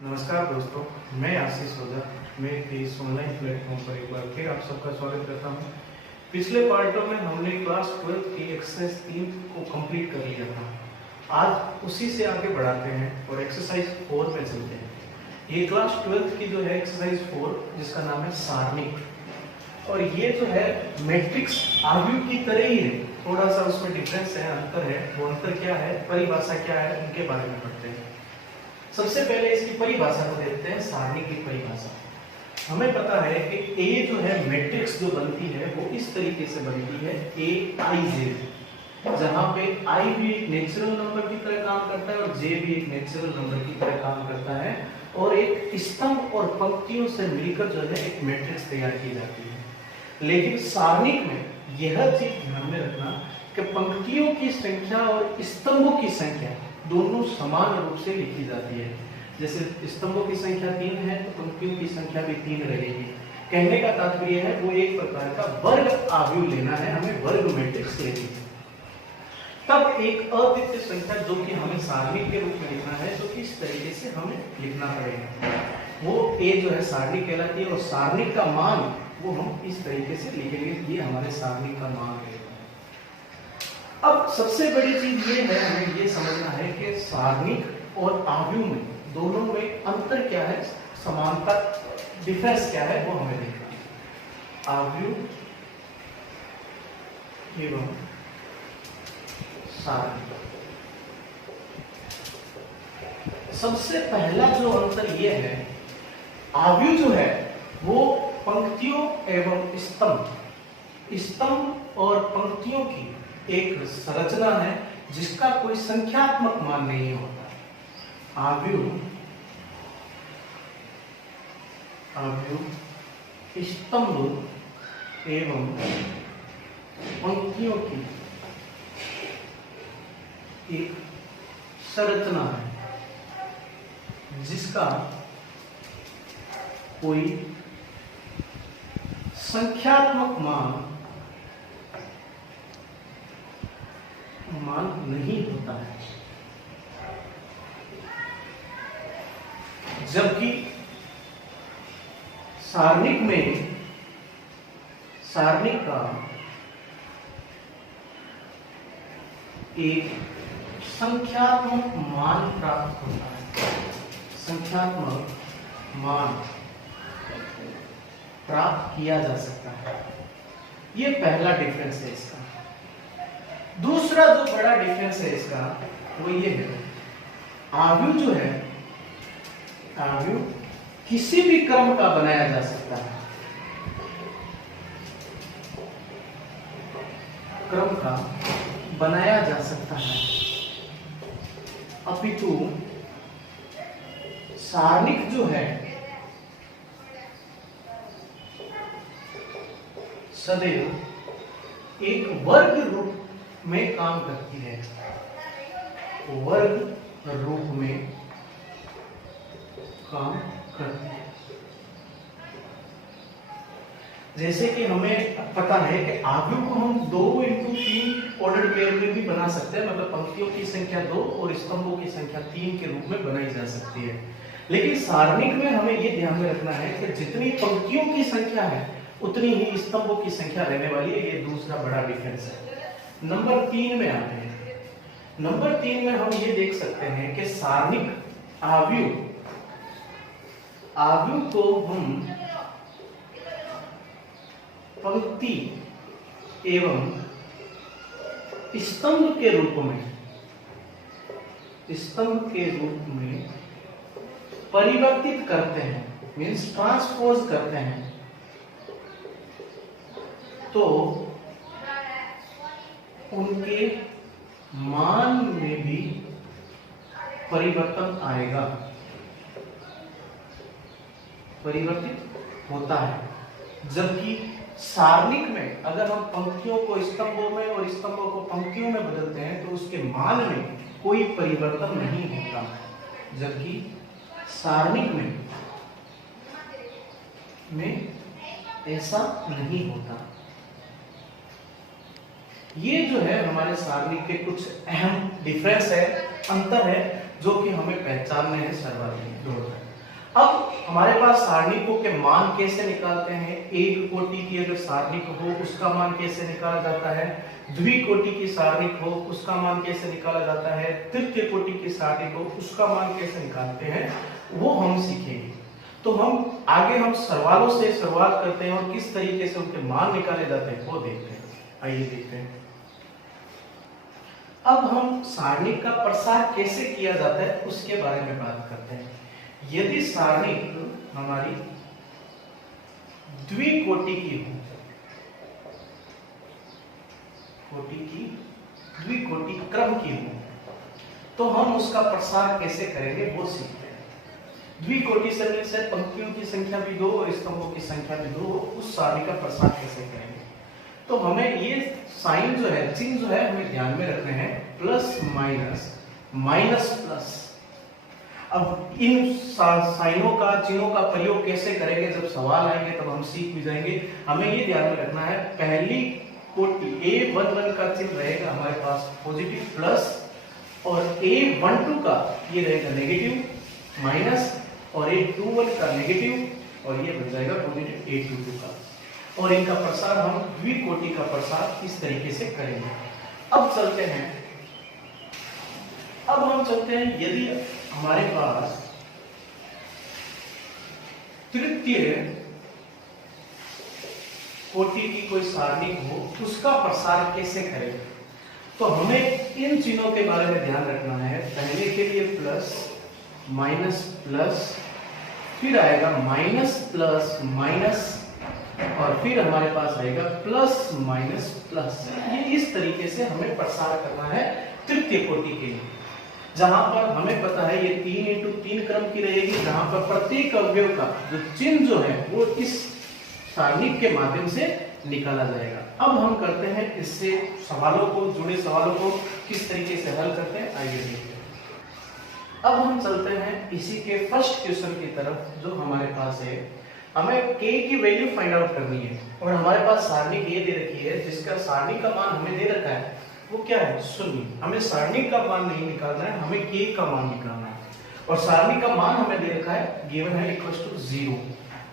नमस्कार दोस्तों, मैं आशीष ओझा। मैं इस ऑनलाइन प्लेटफॉर्म पर एक बार फिर आप सबका स्वागत करता हूं। पिछले पार्टों में हमने क्लास 12 की एक्सरसाइज 3 को कंप्लीट कर लिया था। आज उसी से आगे बढ़ाते हैं और एक्सरसाइज 4 पे चलते हैं। ये क्लास 12 की जो है एक्सरसाइज 4, जिसका नाम है सारणिक, और ये जो है मैट्रिक्स आव्यूह की तरह ही है। थोड़ा सा उसमें डिफरेंस है, अंतर है। वो अंतर क्या है, परिभाषा क्या है, उनके बारे में पढ़ते हैं। सबसे पहले इसकी परिभाषा को देखते हैं। सारणी की परिभाषा हमें पता है कि ए जो है मैट्रिक्स जो बनती है वो इस तरीके से बनती है, ए आई जे, जहां पे आई भी एक नेचुरल नंबर की तरह काम करता है और जे भी एक नेचुरल नंबर की तरह काम करता है, और एक स्तंभ और पंक्तियों से मिलकर जो है एक मैट्रिक्स तैयार की जाती है। लेकिन सारणिक में यह चीज ध्यान में रखना कि पंक्तियों की संख्या और स्तंभों की संख्या दोनों समान रूप से लिखी जाती है। जैसे स्तंभों की संख्या 3 है तो पंक्तियों की संख्या भी 3 रहेगी। कहने का तात्पर्य है वो एक प्रकार का वर्ग आव्यूह लेना है, हमें वर्ग मैट्रिक्स लेनी है। तब एक अद्वितीय संख्या जो कि हमें सारणिक के रूप में लिखना है, तो इस तरीके से हमें लिखना पड़ेगा। वो ए जो है सारणिक कहलाती है, और सारणिक का मान वो हम इस तरीके से लिखेंगे। ये हमारे सारणिक का मान है। अब सबसे बड़ी चीज ये है, हमें ये समझना है कि सारणिक और आव्यूह में दोनों में अंतर क्या है, समानता डिफरेंस क्या है, वो हमें देखना है। आव्यूह एवं सारणिक, सबसे पहला जो अंतर ये है, आव्यूह जो है वो पंक्तियों एवं स्तंभ और पंक्तियों की एक संरचना है जिसका कोई संख्यात्मक मान नहीं होता। आव्यूह स्तंभ एवं पंक्तियों की एक संरचना है जिसका कोई संख्यात्मक मान नहीं होता है। जबकि सारणिक का एक संख्यात्मक मान प्राप्त होता है। संख्यात्मक मान प्राप्त किया जा सकता है। ये पहला डिफरेंस है इसका। दूसरा जो बड़ा डिफरेंस है इसका वो ये है, आव्यूह जो है, आव्यूह किसी भी क्रम का बनाया जा सकता है। क्रम का बनाया जा सकता है, अपितु सारणिक जो है सदैव एक वर्ग रूप में काम करती है। वर्ग रूप में काम करती है। जैसे कि हमें पता है कि आव्यूह को हम 2x3 ऑर्डर्ड पेयर में भी बना सकते हैं, मतलब पंक्तियों की संख्या 2 और स्तंभों की संख्या 3 के रूप में बनाई जा सकती है। लेकिन सारणिक में हमें यह ध्यान में रखना है कि जितनी पंक्तियों की संख्या है उतनी ही स्तंभों की संख्या रहने वाली है। ये दूसरा बड़ा डिफरेंस है। नंबर 3 में आते हैं। नंबर 3 में हम ये देख सकते हैं कि सारणिक आव्यूह को हम पंक्ति एवं स्तंभ के रूप में परिवर्तित करते हैं, मीन्स ट्रांसपोज करते हैं, तो उनके मान में भी परिवर्तन आएगा, परिवर्तित होता है। जबकि सारणिक में अगर हम पंक्तियों को स्तंभों में और स्तंभों को पंक्तियों में बदलते हैं तो उसके मान में कोई परिवर्तन नहीं होता। जबकि सारणिक में ऐसा नहीं होता। ये जो है हमारे सारणिक के कुछ अहम डिफरेंस है, अंतर है, जो कि हमें पहचानने हैं सर्वाधिक। अब हमारे पास सारणिकों के मान कैसे निकालते हैं? एक कोटि की अगर सारणिक हो उसका मान कैसे निकाला जाता है, द्विकोटि की सारणिक हो उसका मान कैसे निकाला जाता है, तृतीय कोटि की सारणिक हो उसका मान कैसे निकालते हैं, वो हम सीखेंगे। तो हम आगे हम सवालों से शुरुआत करते हैं और किस तरीके से उनके मान निकाले जाते हैं वो देखते हैं। आइए देखते हैं। अब हम सारणिक का प्रसार कैसे किया जाता है उसके बारे में बात करते हैं। यदि सारणिक हमारी द्विकोटि की हो, द्विकोटि क्रम की हो, तो हम उसका प्रसार कैसे करेंगे वो सीखते हैं। द्विकोटि से पंक्तियों की संख्या भी 2 और स्तंभों की संख्या भी 2 हो, उस सारणी का प्रसार कैसे करेंगे। तो हमें ये साइन जो है, चिन्ह जो है हमें ध्यान में रखने हैं, प्लस माइनस, माइनस प्लस। अब इन साइनों का, चिन्हों का प्रयोग कैसे करेंगे जब सवाल आएंगे तब हम सीख भी जाएंगे। हमें ये ध्यान में रखना है, पहली कोटि A11 का चिन्ह रहेगा हमारे पास पॉजिटिव प्लस, और A12 का ये रहेगा नेगेटिव माइनस, और A21 का नेगेटिव, और ये बन जाएगा पॉजिटिव A22 का। और इनका प्रसार हम द्विकोटि का प्रसार इस तरीके से करेंगे। अब चलते हैं, अब हम चलते हैं, यदि हमारे पास तृतीय कोटि की कोई सारणी हो उसका प्रसार कैसे करें, तो हमें इन चिन्हों के बारे में ध्यान रखना है। पहले के लिए प्लस माइनस प्लस, फिर आएगा माइनस प्लस माइनस, और फिर हमारे पास आएगा प्लस माइनस प्लस। ये इस तरीके से हमें प्रसार करना है तृतीय कोटि के लिए, जहां पर हमें पता है ये 3x3 क्रम की रहेगी, जहां पर प्रत्येक अवयव का जो चिन्ह जो है वो इस सारणिक के माध्यम से निकाला जाएगा। अब हम करते हैं इससे सवालों को, जुड़े सवालों को किस तरीके से हल करते हैं, आइए देखते हैं। अब हम चलते हैं इसी के फर्स्ट क्वेश्चन की तरफ, जो हमारे पास है। हमें k की वैल्यू फाइंड आउट करनी है, और हमारे पास सारणी ये दे रखी है जिसका सारणी का मान हमें दे रखा है, वो क्या है, 0। हमें सारणी का मान नहीं निकालना है, हमें k का मान निकालना है, और सारणी का मान हमें दे रखा है, गिवन है =0।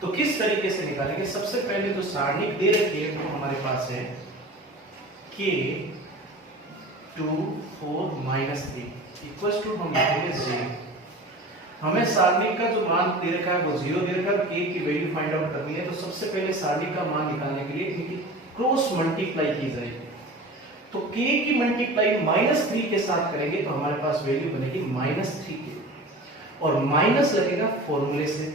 तो किस तरीके से निकालेंगे? सबसे पहले जो सारणी दे रखी है वो हमारे पास है k 2 4 -3 = हम लिखेंगे 0। हमें सारणी का जो मान दे रखा है वो 0 दे रखा है, k की वैल्यू फाइंड आउट करनी है। तो सबसे पहले सारणी का मान निकालने के लिए इनकी क्रॉस मल्टीप्लाई की जाएगी। तो k की मल्टीप्लाई -3 के साथ करेंगे तो हमारे पास वैल्यू बनेगी -3k, और माइनस लगेगा फॉर्मूले से,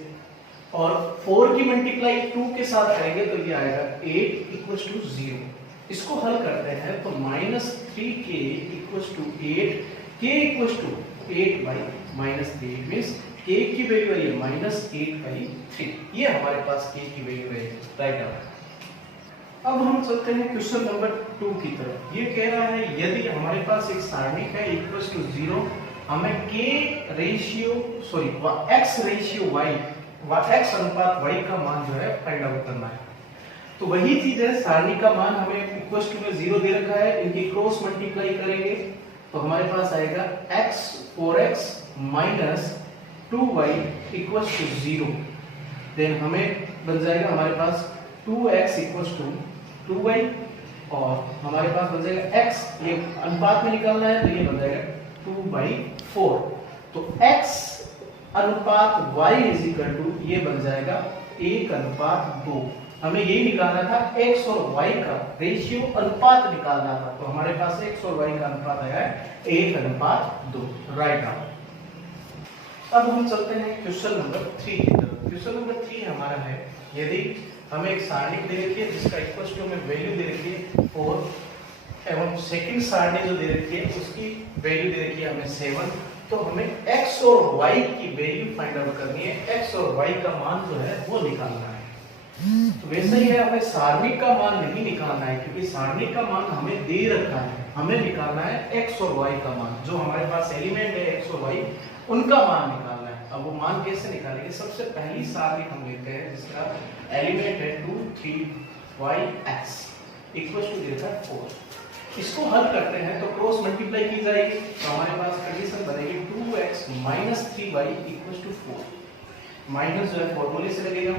और 4 की मल्टीप्लाई 2 के साथ करेंगे तो ये आएगा 8 = 0। इसको हल करते हैं तो -3k = 8, k = 8/-3 मींस k की वैल्यू है -8/3। ये हमारे पास k की वैल्यू है, राइट आउट। अब हम चलते हैं क्वेश्चन नंबर 2 की तरफ। ये कह रहा है यदि हमारे पास एक सारणी है =0, हमें x अनुपात y का मान जो है फाइंड आउट करना है। तो वही चीज है, सारणी का मान हमें इक्वल में 0 दे रखा है, इनकी क्रॉस मल्टीप्लाई करेंगे तो हमारे पास आएगा x 4x - 2y = 0। देन हमें बन जाएगा हमारे पास 2x = 2y, और हमारे पास बन जाएगा x, ये अनुपात में निकालना है तो ये बन जाएगा 2/4। तो x अनुपात y = ये बन जाएगा 1:2। हमें ये निकालना था, x और y का रेशियो अनुपात निकालना था, तो हमारे पास x और y का अनुपात आया है 1:2, राइट आउट। अब हम चलते हैं क्वेश्चन नंबर 3 की तरफ। क्वेश्चन नंबर 3 हमारा है, यदि हमें एक सारणी दे रखी है जिसका इक्वल में वैल्यू दे रखी है 4, एवं सेकंड सारणी जो दे रखी है उसकी वैल्यू दे रखी है हमें 7, तो हमें x और y की वैल्यू फाइंड आउट करनी है। x और y का मान जो है वो निकालना है। तो वैसे ही है, हमें सारणी का मान नहीं निकालना है क्योंकि सारणी का मान हमें दे रखा है, हमें निकालना है x और y का मान। जो हमारे पास एलिमेंट है x और y, उनका मान निकालना है। अब वो मान कैसे निकालेंगे? सबसे पहली सारणी हम लेते हैं जिसका एलिमेंट है 2 3yx = 4। इसको हल करते हैं तो क्रॉस मल्टीप्लाई की जाएगी, तो हमारे पास कंडीशन बनेगी 2x - 3y = 4। माइनस जो है फॉर्मूले से लगेगा।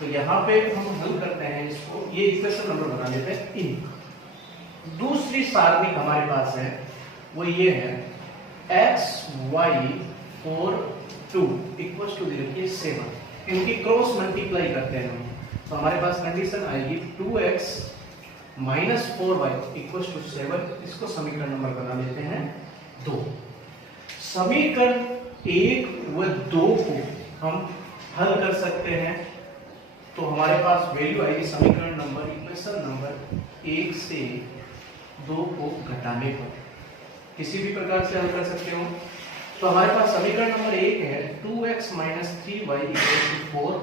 तो यहाँ पे हम हल करते हैं इसको, ये इक्वेशन नंबर बना लेते हैं 3। दूसरी सारणी हमारे पास है वो ये है x y 4 2 इक्वल टू देखिए 7, इनकी क्रॉस मल्टीप्लाई करते हैं हम, तो हमारे पास कंडीशन आएगी 2x minus 4y equal to 7। इसको समीकरण नंबर बना लेते हैं 2। समीकरण 1 व 2 को हम हल कर सकते हैं, तो हमारे पास वैल्यू आएगी समीकरण नंबर इक्वेशन नंबर 1 से 2 को घटाने पर, किसी भी प्रकार से हल कर सकते हो। तो हमारे पास समीकरण नंबर 1 है 2x minus 3y equal to 4,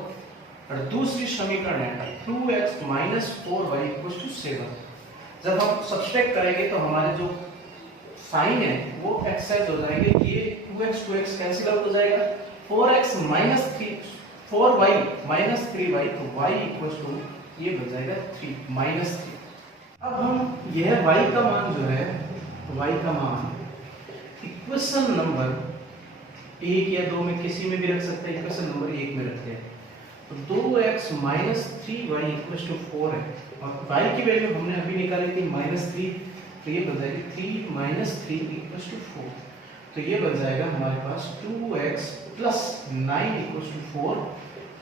और दूसरी समीकरण है 2x minus 4y equal to 7। जब हम सब्सट्रैक्ट करेंगे तो हमारे जो साइन है वो एक्सचेंज हो जाएंगे, ये 2x कैंसिल आउट हो जाएगा, 4x minus 4y minus 3y, तो y इक्वल टू ये बन जाएगा 3 माइनस 3। अब हम यह y का मान जो है, y का मान इक्वेशन नंबर 1 या 2 में किसी में भी रख सकते हैं, इक्वेशन नंबर 1 में रखते हैं। तो 2x minus 3y equal to 4 है, और y की वैल्यू हमने अभी निकाली थी -3, तो ये बन जाएगी 3 माइनस 3 इक्वल टू 4। तो ये बन जाएगा हमारे पास 2x plus 9 equal to 4,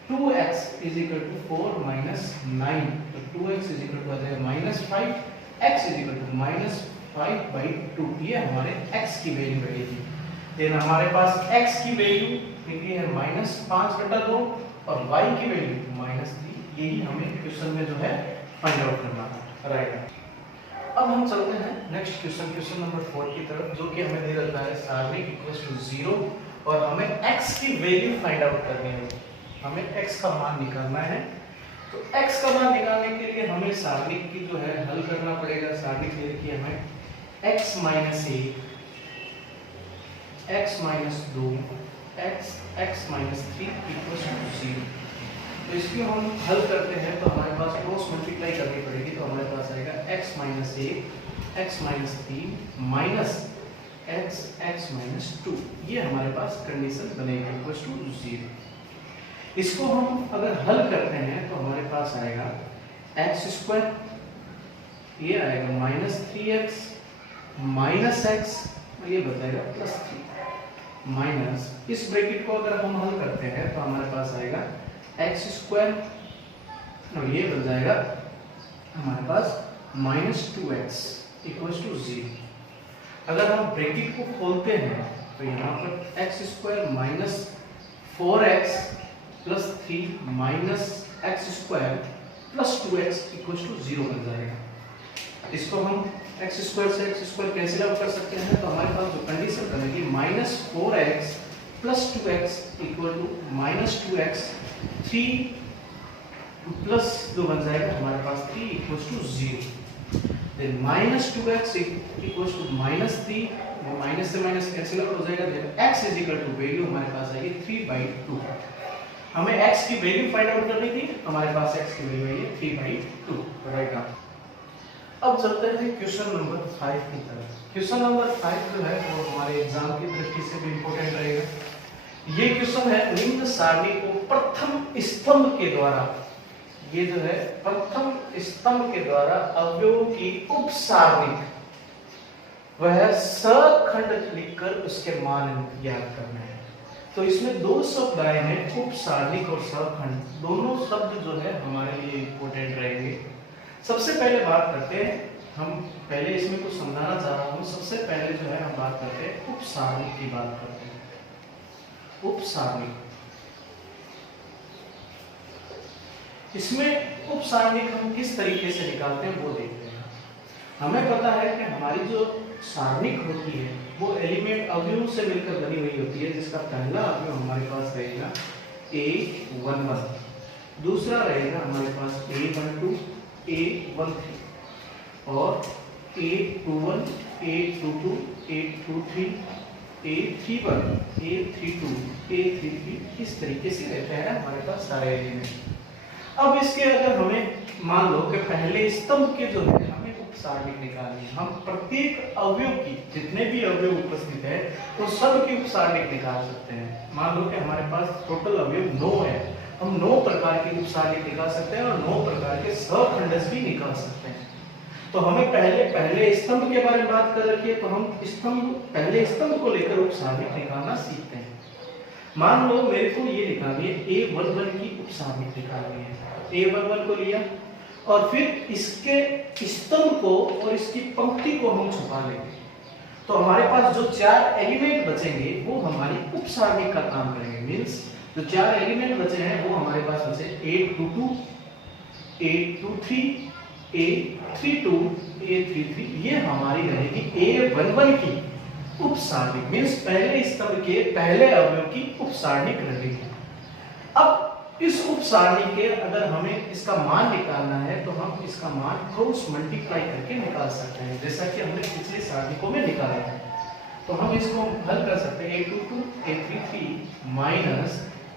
2x is equal to 4 minus 9, तो 2x इज इक्वल टू आ जाएगा -5, x इज इक्वल टू -5/2। ये हमारे x की वैल्यू रहेगी। देन हमारे पास x की वैल्यू निकली है -5/2 और y की वैल्यू -3। यही हमें क्वेश्चन में जो है फाइंड आउट करना है, राइट। अब हम चलते हैं नेक्स्ट क्वेश्चन नंबर 4 की तरफ, जो कि हमें दे रखा है सारणिक इक्वल टू 0 और हमें x की वैल्यू फाइंड आउट करनी है, हमें x का मान निकालना है। तो x का मान निकालने के लिए हमें सारणिक की जो है हल करना पड़ेगा। सारणिक दे रखी है हमें x minus 1, x minus 2, x minus 3 equal to 0। तो इसको हम हल करते हैं तो हमारे पास क्रॉस मल्टीप्लाई करनी पड़ेगी, तो हमारे पास आएगा x minus 1, x minus 3 minus x minus 2। ये हमारे पास कंडीशन बनेगी इक्वल टू 0। इसको हम अगर हल करते हैं तो हमारे पास आएगा x स्क्वायर, ये आएगा -3x माइनस x, और ये बताएगा +3 माइनस, इस ब्रैकेट को अगर हम हल करते हैं तो हमारे पास आएगा x स्क्वायर, और ये बन जाएगा हमारे पास -2x इक्वल टू 0। अगर हम ब्रैकेट को खोलते हैं तो यहाँ पर x square minus 4x plus 3 minus x square plus 2x equal to 0 बन जाएगा। इसको हम x स्क्वायर से x स्क्वायर कैंसिल आउट कर सकते हैं, तो हमारे पास जो कंडीशन बनेगी -4x plus 2x equal to -2x, 3 plus 2 बन जाएगा हमारे पास 3 equal to 0। Then -2x equal to -3, minus से माइनस कैंसिल आउट हो जाएगा। Then x is equal to value हमारे पास आएगी 3/2। हमें x की वैल्यू फाइंड आउट करनी थी, हमारे पास x की वैल्यू है 3/2, राइट। अब चलते हैं क्वेश्चन नंबर 5 की तरफ। क्वेश्चन नंबर 5 जो है वो हमारे एग्जाम की दृष्टि से भी इंपॉर्टेंट रहेगा। ये क्वेश्चन है निम्न सारणी को प्रथम स्तंभ के द्वारा, ये जो है प्रथम स्तंभ के द्वारा अवयवों की उप सारणी वह सखंड लिखकर उसके मान ज्ञात करना है। तो इसमें दो शब्द आए हैं, उप सारणिक और सखंड, दोनों शब्द जो है हमारे लिए इंपॉर्टेंट रहेंगे। सबसे पहले बात करते हैं, हम पहले इसमें कुछ समझाना चाह रहा हूँ। सबसे पहले जो है हम बात करते हैं उप सारणिक की बात करते हैं। उप सारणिक, इसमें उप सारणिक हम किस तरीके से निकालते हैं वो देखते हैं। हमें पता है कि हमारी जो सारणिक होती है वो एलिमेंट अवयवों से मिलकर बनी हुई होती है, जिसका पहला अवयव हमारे पास रहेगा A11, दूसरा रहेगा हमारे पास A12, A13 और A21, A22, A23, A31, A32, A33, इस तरीके से रहते हैं हमारे पास सारे एलिमेंट। अब इसके अगर हमें मान लो कि पहले स्तंभ के जो है हमें उप उपसारणिक निकालनी है। हम प्रत्येक अवयव की, जितने भी अवयव उपस्थित है तो सब की उपसारणिक निकाल सकते हैं। मान लो कि हमारे पास टोटल अवयव 9 है, हम 9 प्रकार की उपसारणिक निकाल सकते हैं और 9 प्रकार के सहखंडज भी निकाल सकते हैं। तो हमें पहले स्तंभ के बारे में बात कर रखी है, तो हम पहले स्तंभ को लेकर उपसारणिक निकालना सीखते हैं। मान लो मेरे को ये निकालनी है, A11 की उपसारणिक निकालनी है। A11 को लिया और फिर इसके स्तंभ को और इसकी पंक्ति को हम छुपा लेंगे, तो हमारे पास जो 4 एलिमेंट बचेंगे वो हमारी उपसारणिक का काम करेंगे। मींस जो 4 एलिमेंट बचे हैं वो हमारे पास बचे A22, A23, A32, A33, ये हमारी रहेगी A11 की उपसारणिक। मींस पहले स्तंभ के पहले अवयव की उपसारणिक रहेगी। अब इस उपसारणी के अगर हमें इसका मान निकालना है तो हम इसका मान क्रॉस मल्टीप्लाई करके निकाल सकते हैं, जैसा कि हमने पिछले सारणिकों में निकाला है। तो हम इसको हल कर सकते हैं, A22, A33 minus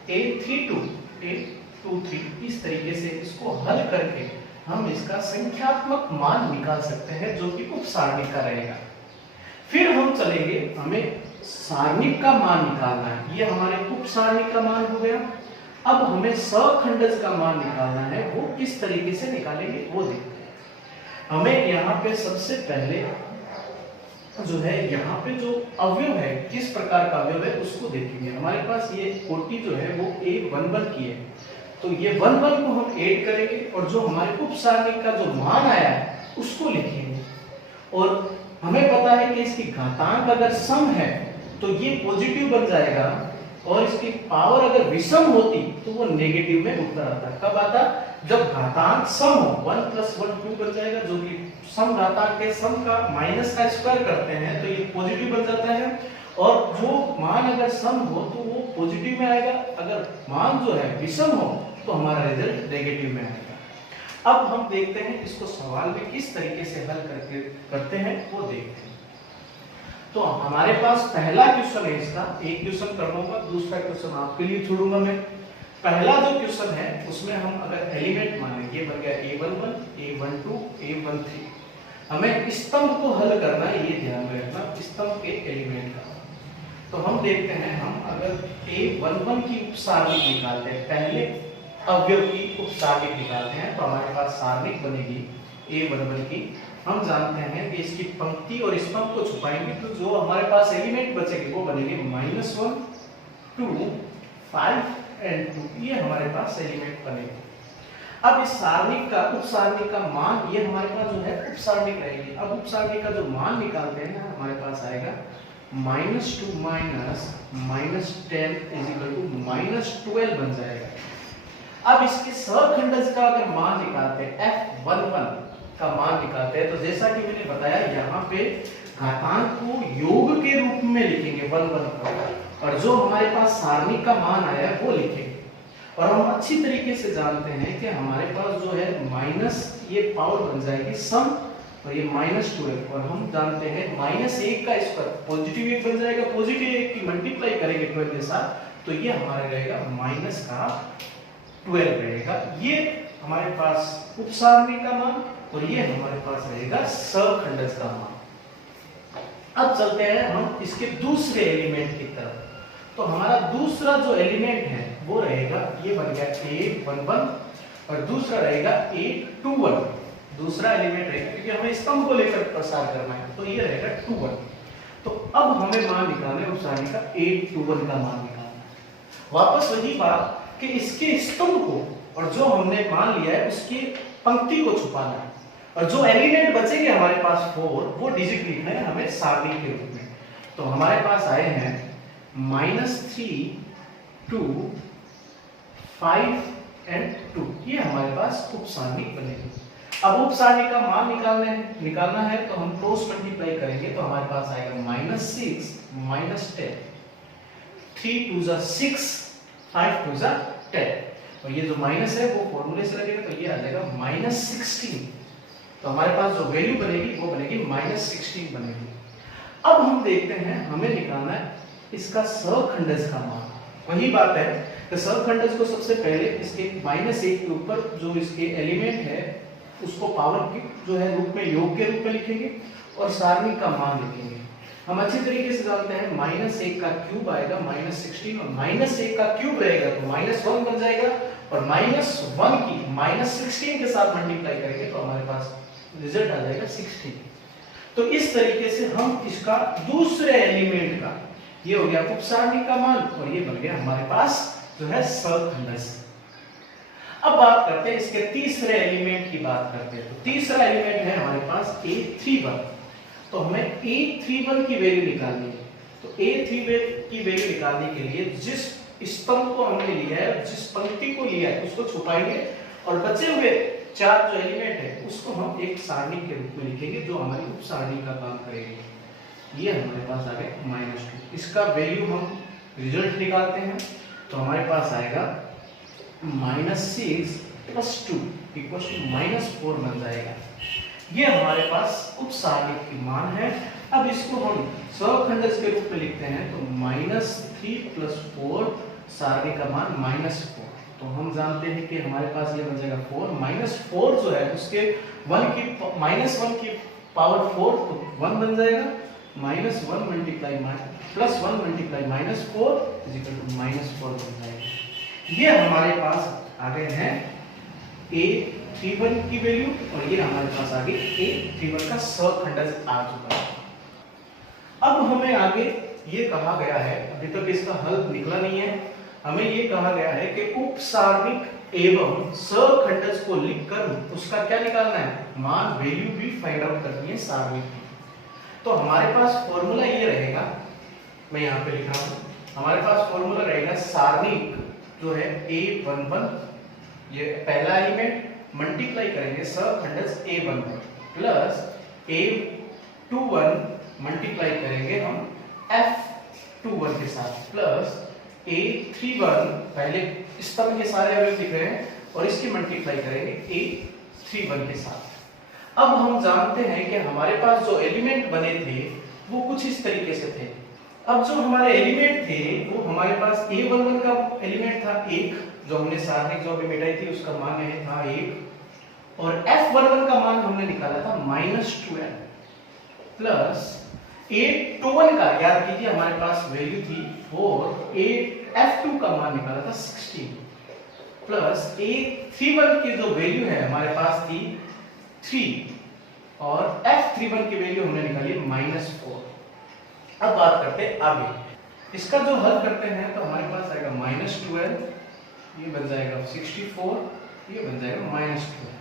A32, A23, इस तरीके से इसको हल करके हम इसका संख्यात्मक मान निकाल सकते हैं जो कि उपसारणी का रहेगा। फिर हम चलेंगे, हमें सारणिक का मान निकालना है, ये हमारे उपसारणिक का मान हो गया। अब हमें सहखंडज का मान निकालना है, वो किस तरीके से निकालेंगे वो देखते हैं। हमें यहाँ पे सबसे पहले जो है, यहाँ पे जो अवयव है, किस प्रकार का अवयव है उसको देखेंगे। हमारे पास ये कोटि जो है वो A11 की है, तो ये 11 को हम ऐड करेंगे और जो हमारे उपसारणिक का जो मान आया है उसको लिखेंगे। और हमें पता है कि इसकी घातांक अगर सम है तो ये पॉजिटिव बन जाएगा, और इसकी पावर अगर विषम होती तो वो नेगेटिव में उत्तर आता। कब आता? जब घातांक सम हो, 1 + 1 2 बन जाएगा, जो कि सम घातांक के सम का माइनस का स्क्वायर करते हैं तो ये पॉजिटिव बन जाता है। और जो मान अगर सम हो तो वो पॉजिटिव में आएगा, अगर मान जो है विषम हो तो हमारा रिजल्ट नेगेटिव में आएगा। अब हम देखते हैं इसको सवाल में किस तरीके से हल करते हैं वो देखते हैं। तो हमारे पास पहला क्वेश्चन है, इसका एक क्वेश्चन कर लूंगा, दूसरा क्वेश्चन आपके लिए छोड़ूंगा मैं। पहला जो क्वेश्चन है उसमें हम अगर एलिमेंट मानेंगे, बन गया A11, A12, A13। हमें स्तंभ को हल करना है, ये ध्यान रखना, स्तंभ के एलिमेंट का। तो हम देखते हैं, हम अगर A11 की उपसारणिक निकालते हैं, पहले अवयव की उपसारणिक निकालते हैं, तो हमारे पास सारणिक बनेगी A11 की। हम जानते हैं कि इसकी पंक्ति और स्तंभ को छुपाएंगे तो जो हमारे पास एलिमेंट बचेंगे वो बनेंगे -1, 2, 5 और 2, ये हमारे पास एलिमेंट बनेंगे। अब इस सारणिक का, उपसारणिक का मान, ये हमारे पास जो है उपसारणिक रहेगी। अब उपसारणिक का जो मान निकालते हैं ना, हमारे पास आएगा -2 -10 = -12 बन जाएगा। अब इसके सहखंडज का अगर मान निकालते हैं, F11 का मान निकालते हैं, तो जैसा कि मैंने बताया यहाँ पे घातांक को योग के रूप में लिखेंगे 11 को, और जो हमारे पास सारणिक का मान आया है वो लिखेंगे। और हम अच्छी तरीके से जानते हैं कि हमारे पास जो है माइनस, ये पावर बन जाएगी सम, और ये -12, और हम जानते हैं -1 का स्क्वायर पॉजिटिव 1 बन जाएगा, पॉजिटिव 1 की मल्टीप्लाई करेंगे 12 के साथ, तो ये हमारे रहेगा -12 रहेगा। ये हमारे पास उपसारणिक का मान, और ये हमारे पास रहेगा सहखंडज का मान। अब चलते हैं हम इसके दूसरे एलिमेंट की तरफ। तो हमारा दूसरा जो एलिमेंट है वो रहेगा, ये बन गया A11, और दूसरा रहेगा A21। दूसरा एलिमेंट रहेगा, क्योंकि हमें स्तंभ को लेकर प्रसार करना है, तो ये रहेगा 21। तो अब हमें मान निकालना है उपसारणिक का, A21 का मान निकालना है। वापस वही बात कि इसके स्तंभ को और जो हमने मान लिया है उसकी पंक्ति को छुपाना है, और जो एलिमेंट बचेंगे हमारे पास 4, वो डिजिट लिखना है हमें सारणी के रूप में। तो हमारे पास आए हैं -3, 2, 5 और 2, ये हमारे पास उपसारणिक बनेगी। अब उपसारणिक का मान निकालना है तो हम क्रॉस मल्टीप्लाई करेंगे, तो हमारे पास आएगा -6 -10, 3 2 6, 5 2 10, और ये जो माइनस है वो फॉर्मूले से लगेगा, तो ये आ जाएगा -16। तो हमारे पास जो वैल्यू बनेगी वो बनेगी -16 बनेगी। अब हम देखते हैं, हमें निकालना है इसका सहखंडज का मान। वही बात है, तो सहखंडज को सबसे पहले इसके -1 के ऊपर जो इसके एलिमेंट है उसको पावर के जो है रूप में, योग के रूप में लिखेंगे और सारणी का मान लिखेंगे। हम अच्छी तरीके से जानते हैं -1 का क्यूब आएगा -16 और -1 का क्यूब रहेगा तो -1 बन जाएगा और -1 की -16 के साथ मल्टीप्लाई करेंगे तो हमारे पास रिजल्ट आ जाएगा 16। तो इस तरीके से हम इसका दूसरे एलिमेंट का, ये हो गया उपसारणी का मान और ये बन गया हमारे पास जो है सखंडस। अब बात करते हैं इसके तीसरे एलिमेंट की बात करते हैं। तो तीसरा एलिमेंट है हमारे पास A31। तो हमें A31 की वैल्यू निकालनी है। तो A31 की वैल्यू निकालने के लिए जिस स्तंभ को हमने लिया है, जिस पंक्ति को लिया है उसको छुपाएंगे और बचे हुए 4 जो एलिमेंट है उसको हम एक सारणी के रूप में लिखेंगे जो हमारी उप सारणी का काम करेगी। ये हमारे पास आ गया -2। इसका वैल्यू हम रिजल्ट निकालते हैं तो हमारे पास आएगा -6 + 2 = -4 बन जाएगा। ये हमारे पास उप सारणी की मान है। अब इसको हम सखंडस के रूप में लिखते हैं तो -3 + 4 सारणी का मान -4। तो हम जानते हैं कि हमारे पास ये बन जाएगा 4 -4 जो है उसके 1 की पावर 4 तो 1 बन जाएगा। -1 × +1 × -4 -4 बन जाएगा। ये हमारे पास आ गए हैं A31 की वैल्यू और ये हमारे पास आगे A31 का सखंडस आ चुका है। अब हमें आगे ये कहा गया है, अभी तक इसका हल निकला नहीं है, हमें ये कहा गया है कि उपसारणिक एवं सखंडस को लिखकर उसका क्या निकालना है, मान, वैल्यू भी फाइंड आउट करनी है सारणिक की। तो हमारे पास फॉर्मूला ये रहेगा, मैं यहाँ पे लिख रहा हूँ, हमारे पास फॉर्मूला रहेगा सारणिक जो है A11, ये पहला एलिमेंट, मल्टीप्लाई करेंगे सखंडस A11 प्लस A21 मल्टीप्लाई करेंगे हम F21 के साथ प्लस A31, पहले स्तंभ के सारे अवयव लिख रहे हैं और इसकी मल्टीप्लाई करेंगे A31 के साथ। अब हम जानते हैं कि हमारे पास जो एलिमेंट बने थे वो कुछ इस तरीके से थे। अब जो हमारे एलिमेंट थे वो हमारे पास A11 का एलिमेंट था 1, जो हमने सारणिक जो अभी मिटाई थी उसका मान यह था 1, और F11 का मान हमने निकाला था -12 प्लस A21 का, याद कीजिए हमारे पास वैल्यू थी 4, F2 का मान निकाला था 16 प्लस A31 की जो वैल्यू है हमारे पास थी 3 और F31 की वैल्यू हमने निकाली -4। अब बात करते हैं आगे, इसका जो हल करते हैं तो हमारे पास आएगा -12, ये बन जाएगा 64, ये बन जाएगा -12,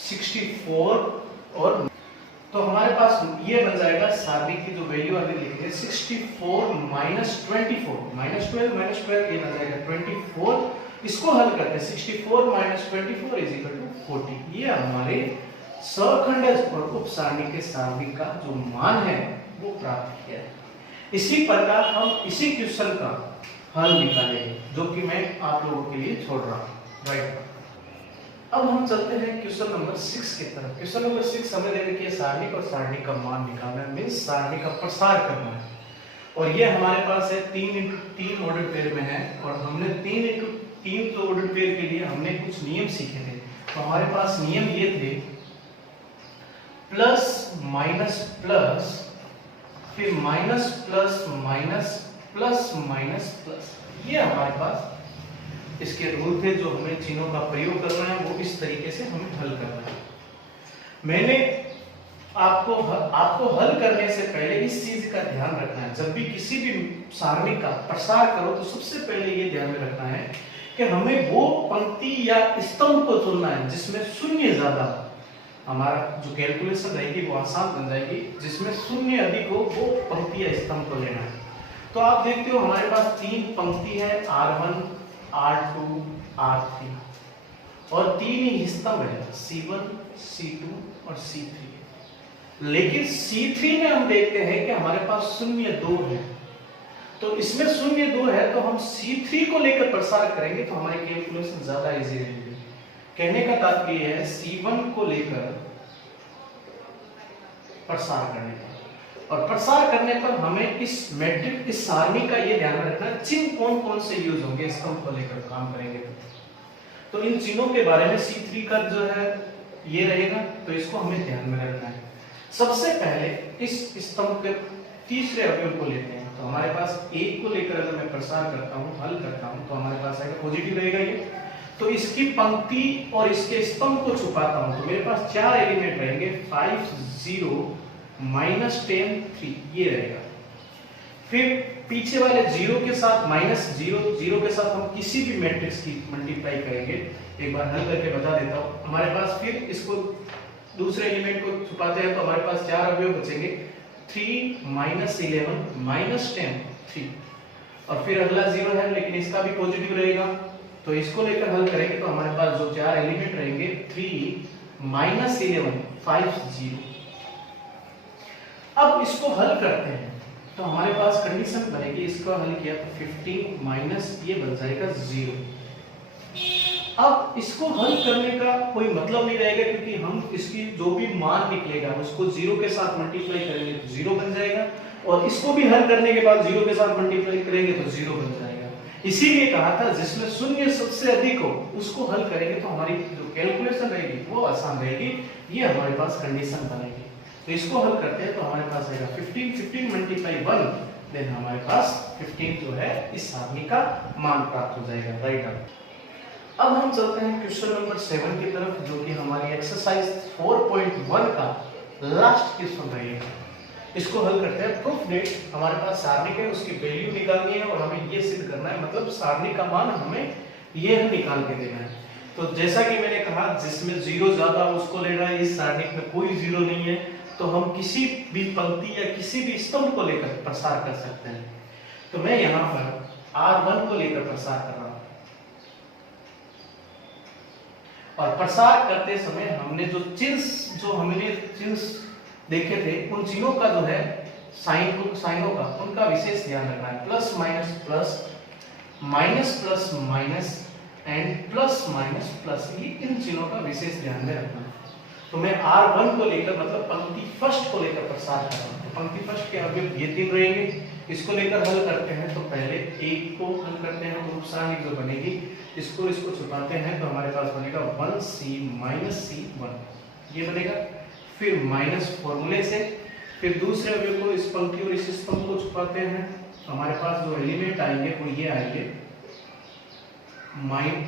64 और तो हमारे पास ये बन जाएगा सारणी की जो वैल्यू अभी लिखेंगे 64 -24, -12 ये बन जाएगा 24। इसको हल करते हैं 64 - 24 = 40। ये हमारे सखंडस और उप सारणी के सारणी का जो मान है वो प्राप्त किया है। इसी प्रकार हम इसी क्वेश्चन का हल निकालेंगे जो कि मैं आप लोगों के लिए छोड़ रहा हूं। राइट, अब हम चलते हैं क्वेश्चन नंबर 6 की तरफ। क्वेश्चन नंबर 6 हमें देने की सारणिक और सारणी का मान निकालना है, मींस सारणी का प्रसार करना है। और ये हमारे पास है 3x3 ऑर्डर पेयर में है और हमने 3x3 तो ऑर्डर पेयर के लिए हमने कुछ नियम सीखे थे। तो हमारे पास नियम ये थे प्लस माइनस प्लस, फिर minus plus minus plus minus plus, ये हमारे पास इसके रूल थे जो हमें चिन्हों का प्रयोग करना है, वो इस तरीके से हमें हल करना है। मैंने आपको हल करने से पहले इस चीज का ध्यान रखना है, जब भी किसी भी सारणी का प्रसार करो तो सबसे पहले ये ध्यान में रखना है कि हमें वो पंक्ति या स्तंभ को चुनना है जिसमें शून्य ज्यादा, हमारा जो कैलकुलेशन रहेगी वो आसान बन जाएगी। जिसमें शून्य अधिक हो वो पंक्ति या स्तंभ को लेना है। तो आप देखते हो हमारे पास 3 पंक्ति है, R1, R2, R3 और 3 ही स्तंभ है, C1, C2 और C3। लेकिन C3 में हम देखते हैं कि हमारे पास 0, 2 है। तो इसमें 0, 2 है तो हम C3 को लेकर प्रसार करेंगे तो हमारी कैलकुलेशन ज्यादा इजी रहेगी। कहने का तात्पर्य है C1 को लेकर प्रसार करने का, और प्रसार करने पर हमें इस मैट्रिक्स, इस सारणी का ये ध्यान रखना है चिन्ह कौन कौन से यूज होंगे स्तंभ को लेकर काम करेंगे। तो इन तीनों के बारे में C3 का जो है ये रहेगा, तो इसको हमें ध्यान में रखना है। सबसे पहले इस स्तंभ के तीसरे अवयव को लेते हैं। तो हमारे पास 1 को लेकर अगर मैं प्रसार करता हूँ, हल करता हूँ, तो हमारे पास आएगा पॉजिटिव रहेगा ये। तो इसकी पंक्ति और इसके स्तंभ को छुपाता हूँ तो मेरे पास 4 एलिमेंट रहेंगे, 5 0 -10 3 ये रहेगा। फिर पीछे वाले 0 के साथ -0 0 के साथ हम किसी भी मैट्रिक्स की मल्टीप्लाई करेंगे। एक बार हल करके बता देता हूँ। हमारे पास फिर इसको दूसरे एलिमेंट को छुपाते हैं तो हमारे पास 4 अवयव बचेंगे, 3 -11 -10 3। और फिर अगला 0 है लेकिन इसका भी पॉजिटिव रहेगा, तो इसको लेकर हल करेंगे तो हमारे पास जो 4 एलिमेंट रहेंगे 3 -11 5 0। अब इसको हल करते हैं तो हमारे पास कंडीशन बनेगी, इसका हल किया तो 15 माइनस ये बन जाएगा 0। अब इसको हल करने का कोई मतलब नहीं रहेगा क्योंकि हम इसकी जो भी मान निकलेगा उसको 0 के साथ मल्टीप्लाई करेंगे तो 0 बन जाएगा, और इसको भी हल करने के बाद 0 के साथ मल्टीप्लाई करेंगे तो 0 बन जाएगा। इसीलिए कहा था जिसमें शून्य सबसे अधिक हो उसको हल करेंगे तो हमारी जो कैलकुलेशन रहेगी वो आसान रहेगी। ये हमारे पास कंडीशन बनेगी। तो इसको हल करते हैं तो हमारे पास आएगा 15 मल्टीप्लाई 1, देन हमारे पास 15 जो है इस सारणी का मान प्राप्त हो जाएगा। राइट। अब हम चलते हैं क्वेश्चन नंबर 7 की तरफ, जो कि हमारी एक्सरसाइज 4.1 का लास्ट क्वेश्चन रहेगा। इसको हल करते हैं। प्रूफ डेट हमारे पास सारणी है, उसकी वैल्यू निकालनी है और हमें ये सिद्ध करना है, मतलब सारणी का मान हमें ये निकाल के देना है। तो जैसा कि मैंने कहा जिसमें 0 ज्यादा उसको लेना है, इस सारणी में कोई 0 नहीं है तो हम किसी भी पंक्ति या किसी भी स्तंभ को लेकर प्रसार कर सकते हैं। तो मैं यहाँ पर R1 को लेकर प्रसार कर रहा हूं, और प्रसार करते समय हमने जो चिन्ह देखे थे उन चिन्हों का जो है साइनों का उनका विशेष ध्यान रखना है। Plus minus plus, minus plus minus and plus minus plus, ये इन चिन्हों का विशेष ध्यान में रखना है। तो मैं R1 को लेकर मतलब पंक्ति फर्स्ट को लेकर प्रसार कर रहा हूं। तो पंक्ति फर्स्ट के अवयव ये 3 रहेंगे, इसको लेकर हल करते हैं। तो पहले 1 को हल करते हैं, तो सारणी जो बनेगी इसको छुपाते हैं तो हमारे पास बनेगा 1c -c 1 ये बनेगा। फिर माइनस फॉर्मूले से फिर दूसरे अवयव को इस पंक्ति और इस स्तंभ को छुपाते हैं तो हमारे पास जो एलिमेंट आएंगे वो ये आएंगे,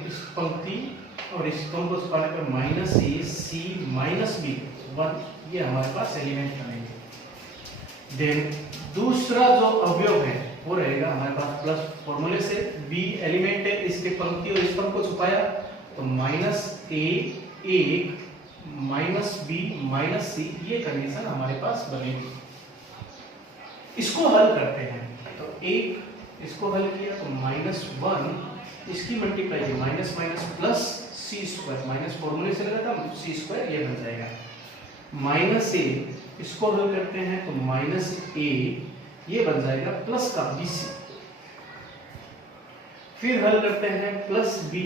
इस पंक्ति और इस स्तंभ को छुपाने पर -a c -b 1 ये हमारे पास एलिमेंट बनेंगे। देन दूसरा जो अवयव है वो रहेगा हमारे पास प्लस फॉर्मूले से, b एलिमेंट है, इसके पंक्ति और स्तंभ को छुपाया तो -a 1 -b -c ये कंडीशन हमारे पास बनेगी। इसको हल करते हैं तो 1 इसको हल किया तो -1 इसकी मल्टीप्लाई की माइनस माइनस प्लस सी स्क्वायर, माइनस फॉर्मूले से लगा था सी स्क्वायर ये बन जाएगा। -a इसको हल करते हैं तो -a ये बन जाएगा प्लस का bc। फिर हल करते हैं प्लस b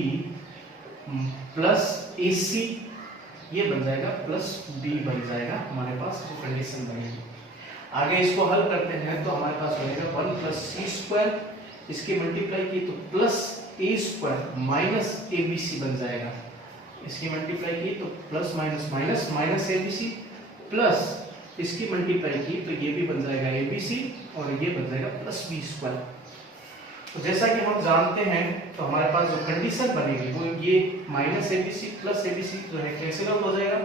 प्लस ac ये बन जाएगा प्लस b बन जाएगा हमारे पास जो कंडीशन बनेगी। आगे इसको हल करते हैं तो हमारे पास बनेगा 1 प्लस सी स्क्वायर, इसकी मल्टीप्लाई की तो plus a square minus abc बन जाएगा। इसकी मल्टीप्लाई की तो plus minus minus minus abc plus इसकी मल्टीप्लाई की तो ये भी बन जाएगा abc और ये बन जाएगा प्लस b स्क्वायर। तो जैसा कि हम जानते हैं तो हमारे पास जो कंडीशन बनेगी वो ये माइनस abc प्लस abc जो है कैंसिल आउट हो जाएगा।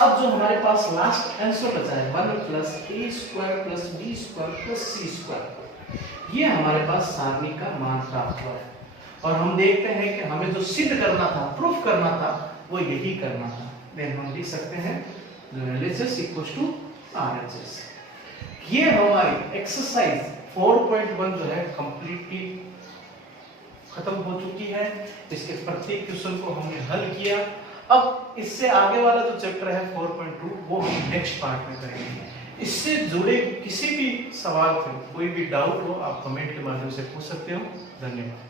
अब जो हमारे पास लास्ट आंसर बचा है 1 plus a square plus b square plus c square, ये हमारे पास सारणी का मान प्राप्त हुआ है। और हम देखते हैं कि हमें जो सिद्ध करना था, प्रूफ करना था, वो यही करना था। देन हम लिख सकते हैं LHS इक्वल्स टू RHS। ये हमारी एक्सरसाइज 4.1 जो है कंप्लीटली खत्म हो चुकी है। इसके प्रत्येक क्वेश्चन को हमने हल किया। अब इससे आगे वाला जो चैप्टर है 4.2 वो हम नेक्स्ट पार्ट में करेंगे। इससे जुड़े किसी भी सवाल पे कोई भी डाउट हो आप कमेंट के माध्यम से पूछ सकते हो। धन्यवाद।